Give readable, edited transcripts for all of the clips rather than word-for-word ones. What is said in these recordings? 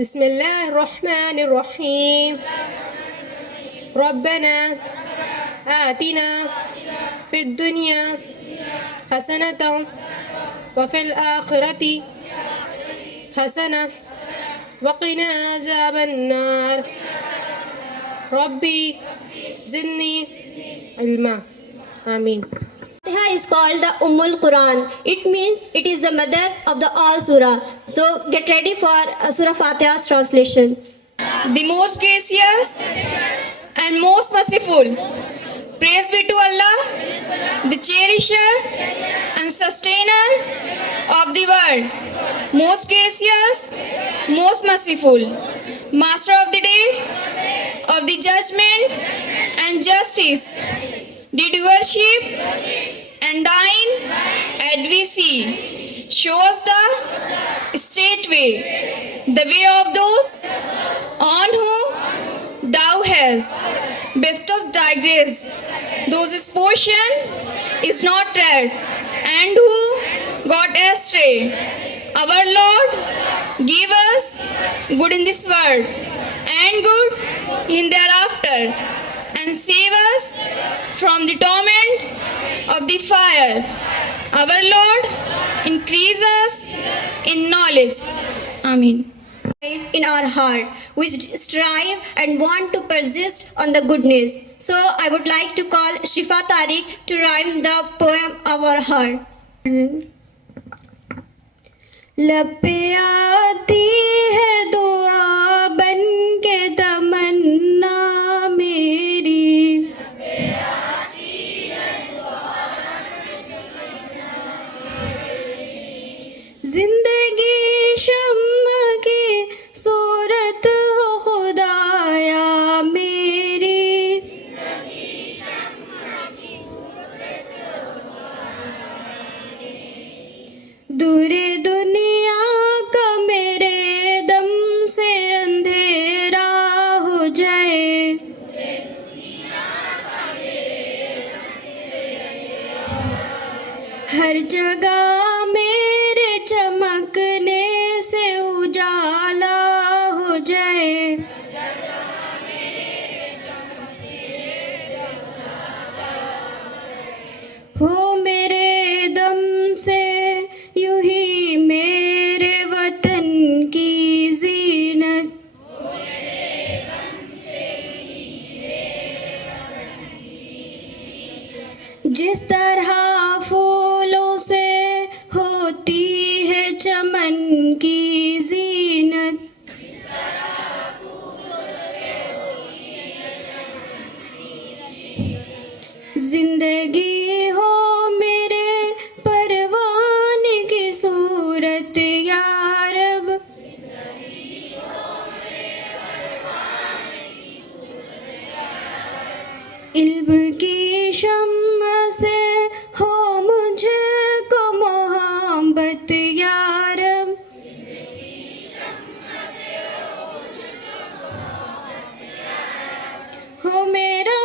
بسم الله الرحمن الرحيم ربنا آتنا في الدنيا حسنة وفي الآخرة حسنة وقنا عذاب النار ربي زدني علما آمين. Fatiha is called the Ummul Quran. It means it is the mother of the all surah. So get ready for Surah Fatiha's translation. The most gracious and most merciful. Praise be to Allah, the cherisher and sustainer of the world. Most gracious, most merciful. Master of the day, of the judgment and justice. Did worship and dine at we see. Show us the straight way, the way of those on whom thou hast bestowed thy grace. Those whose portion is not tread, and who got astray. Our Lord, give us good in this world and good in thereafter, and save us from the torment of the fire. Our Lord, increase us in knowledge. Amen. In our heart, we strive and want to persist on the goodness. So I would like to call Shifa Tariq to rhyme the poem of our heart. लब पे आती है दुआ बन के तमन्ना मेरी, जिंदगी शम्मा की सूरत हो खुदाया मेरी, दूरे दुनिया का मेरे दम से अंधेरा हो जाए, हर जगह मेरे चमकने से उजाला हो जाए, हो मेरे दम से यूं ही मेरे वतन की जीनत, जिस तरह फूलों से होती है चमन की जीनत, जिंदगी हो मेरे परवाने की सूरत या रब, इल्म की शम्मा से हो मुझको मोहब्बत या रब, हो मेरा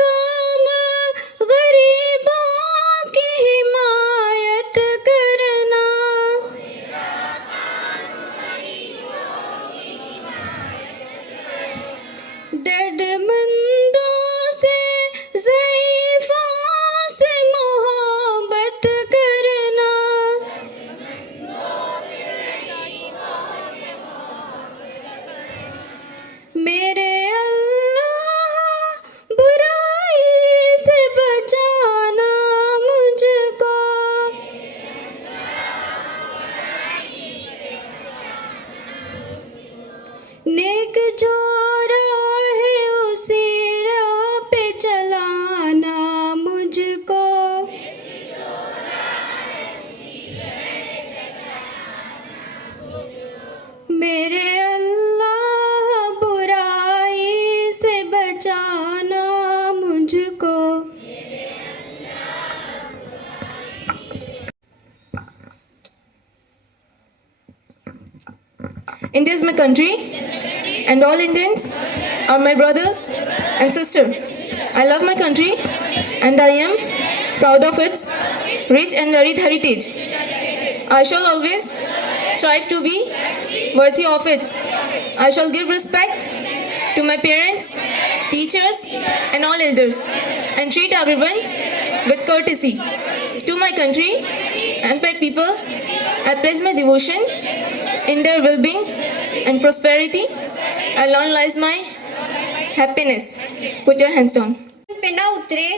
काम गरीबों की हिमायत करना, दर्दमंदों से ज़ईफ़ों से मोहब्बत करना, मेरे अल्लाह बुराई से बचाना मुझको, नेक जो राह है उसी राह पे चलाना मुझको, मेरे अल्लाह बुराई से बचाना मुझको. India is my country, and all Indians are my brothers and sisters. I love my country, and I am proud of its rich and varied heritage. I shall always strive to be worthy of it. I shall give respect to my parents, teachers, and all elders, and treat everyone with courtesy. To my country and my people, I pledge my devotion in their well-being and prosperity. Alone lies my happiness. Put your hands down. पे ना उतरे,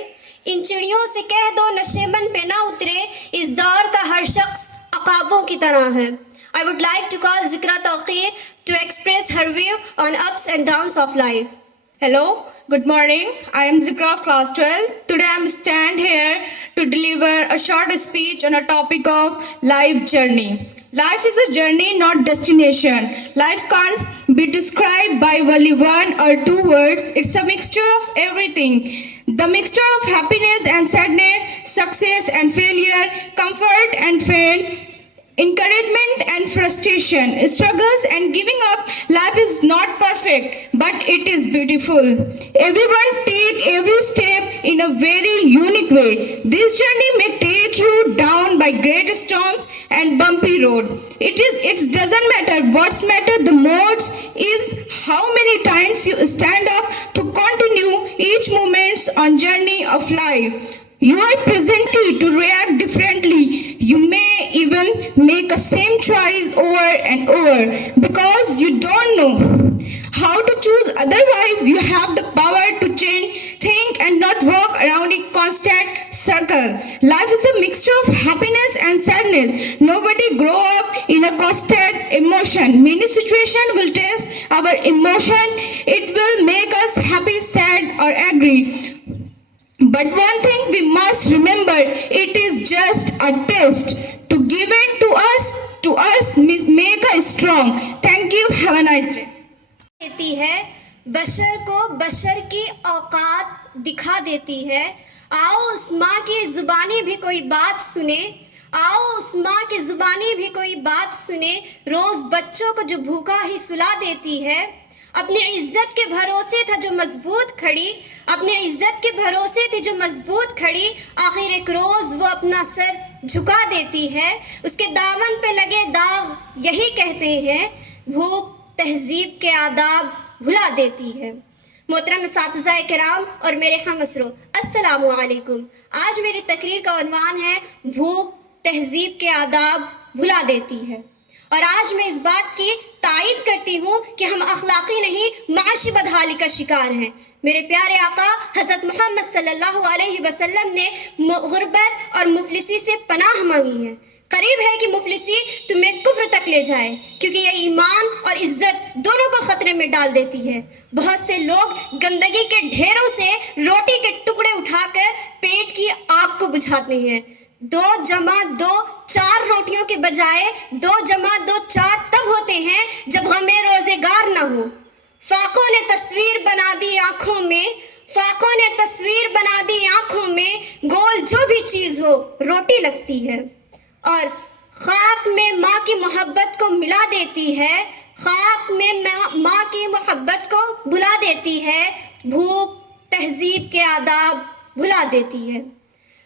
इन चिड़ियों से कह दो नशेबन पे ना उतरे, इस दौर का हर शख्स अकाबों की तरह है. I would like to call Zikra Tawqir to express her view on ups and downs of life. Hello, good morning. I am Zikra of class 12. Today I am stand here to deliver a short speech on a topic of life journey. Life is a journey, not destination. Life can't be described by only one or two words. It's a mixture of everything. The mixture of happiness and sadness, success and failure, comfort and pain, encouragement and frustration, struggles and giving up. Life is not perfect, but it is beautiful. Everyone take every step in a very unique way. This journey may take you down by great storms and bumpy road. It doesn't matter. What's matter the most is how many times you stand up to continue each moment on journey of life. You are presently to react differently. You may even make a same choice over and over because you don't know how to choose. Otherwise, you have the power to change, think and not walk around a constant circle. Life is a mixture of happiness and sadness. Nobody grow up in a constant emotion. Many situations will test our emotion. It will make us happy, sad or angry. But one thing we must remember, it is just a test to give it to us make us strong. Thank you. Have a nice day. देती है बशर को बशर की औकात दिखा देती है. आओ उस माँ की जुबानी भी कोई बात सुने, आओ उस माँ की जुबानी भी कोई बात सुने. रोज बच्चों को जो भूखा ही सुला देती है. अपनी इज्जत के भरोसे था जो मजबूत खड़ी, अपनी इज्जत के भरोसे थी जो मजबूत खड़ी. आखिर एक रोज वो अपना सर झुका देती है. उसके दामन पे लगे दाग यही कहते हैं, भूख तहजीब के आदाब भुला देती है. मोहतरम असातिज़ा किराम और मेरे हमअसरो, अस्सलामु अलैकुम. आज मेरी तकरीर का उन्वान है भूख तहजीब के आदाब भुला देती है. और आज मैं इस बात की तायद करती हूँ कि हम अखलाकी नहीं माशी बदहाली का शिकार हैं. मेरे प्यारे आका हज़रत मोहम्मद सल्लल्लाहु अलैहि वसल्लम ने गुर्बत और मुफलिसी से पनाह मांगी है. करीब है कि मुफलिसी तुम्हें कुफ्र तक ले जाए, क्योंकि ये ईमान और इज्जत दोनों को खतरे में डाल देती है. बहुत से लोग गंदगी के ढेरों से रोटी के टुकड़े उठाकर पेट की आग को बुझाते हैं. 2 जमा 2 4 रोटियों के बजाय 2 जमा 2 4 तब होते हैं जब गमे रोजेगार ना हो. फाकों ने तस्वीर बना दी आंखों में, फाकों ने तस्वीर बना दी आंखों में. गोल जो भी चीज हो रोटी लगती है. और खाक में माँ की मोहब्बत को मिला देती है, खाक में माँ की मोहब्बत को भुला देती है. भूख तहजीब के आदाब भुला देती है.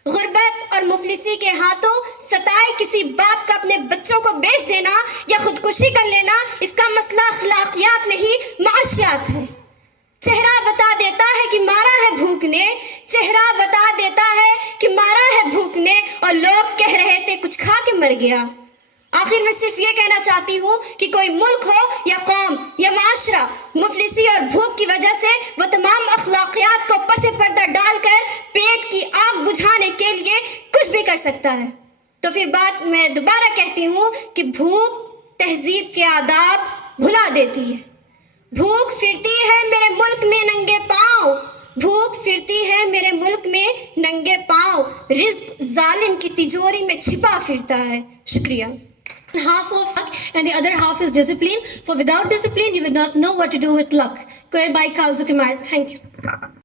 गुर्बत और मुफलिसी के हाथों सताए किसी बाप का अपने बच्चों को बेच देना या खुदकुशी कर लेना, इसका मसला अखलाकियात नहीं माशियात है. चेहरा बता देता है कि मारा है भूख ने, चेहरा बता देता है कि मारा है भूख ने, और लोग कह रहे थे कुछ खा के मर गया. आखिर मैं सिर्फ ये कहना चाहती हूँ कि कोई मुल्क हो या कौम या माशरा, मुफलिसी और भूख की वजह से वो तमाम अखलाकियात को पसे पर्दा डालकर पेट की आग बुझाने के लिए कुछ भी कर सकता है. तो फिर बात मैं दोबारा कहती हूँ कि भूख तहजीब के आदाब भुला देती है. भूख फिरती है मेरे मुल्क में नंगे पाँव, भूख फिरती है मेरे मुल्क में नंगे पाँव. रिज्क जालिम की तिजोरी में छिपा फिरता है. शुक्रिया. Half of luck and the other half is discipline. For without discipline, you would not know what to do with luck. Quoted by Karl Zuckerman. Thank you.